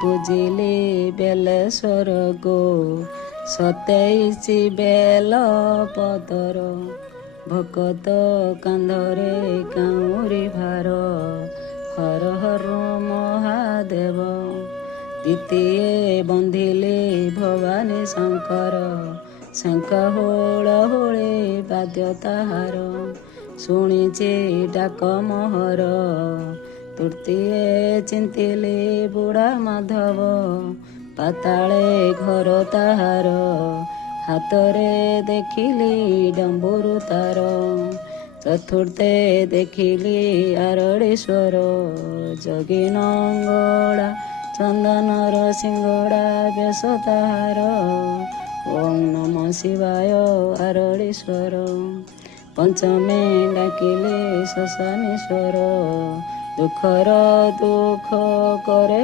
ପୂଜିଲି ବେଲେଶ୍ୱର ଗୋ 27 ବେଲ ପତର ଭକତ କାନ୍ଧରେ କାଉଁରି ଭାର ହର ହର ମହାଦେବ ଦ୍ୱିତୀୟ ବନ୍ଧିଲେ ଭବାନୀ ଶଙ୍କର ଶଙ୍ଖ ହୁଳହୁଳି ବାଦ୍ୟ ତାହାର ଶୁଣିଛି ଡାକ ମୋହର ତୃତୀୟ ଚିନ୍ତିଲେ ବୁଢ଼ା ମାଧବ ପାତାଳେ ଘର ତାହାର ହାତରେ ଦେଖିଲି ଡମ୍ବୁରୁ ତାର ଚତୁର୍ଥେ ଦେଖିଲି ଆରଡ଼େଶ୍ୱର ଜଗି ନଙ୍ଗଳା ଚନ୍ଦନର ସିଙ୍ଗଡ଼ା ବେଶ ତାହାର ଓಂ ନମ ଶିବାୟ ଆରଡ଼େଶ୍ୱର ପଞ୍ଚମେ ଡାକିଲେ ଶଶାନୀଶ୍ୱର ଦୁଃଖର ଦୁଃଖ କରେ